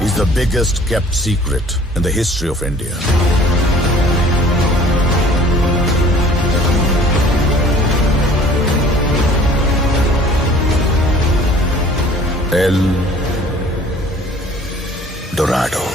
is the biggest kept secret in the history of India. El Dorado.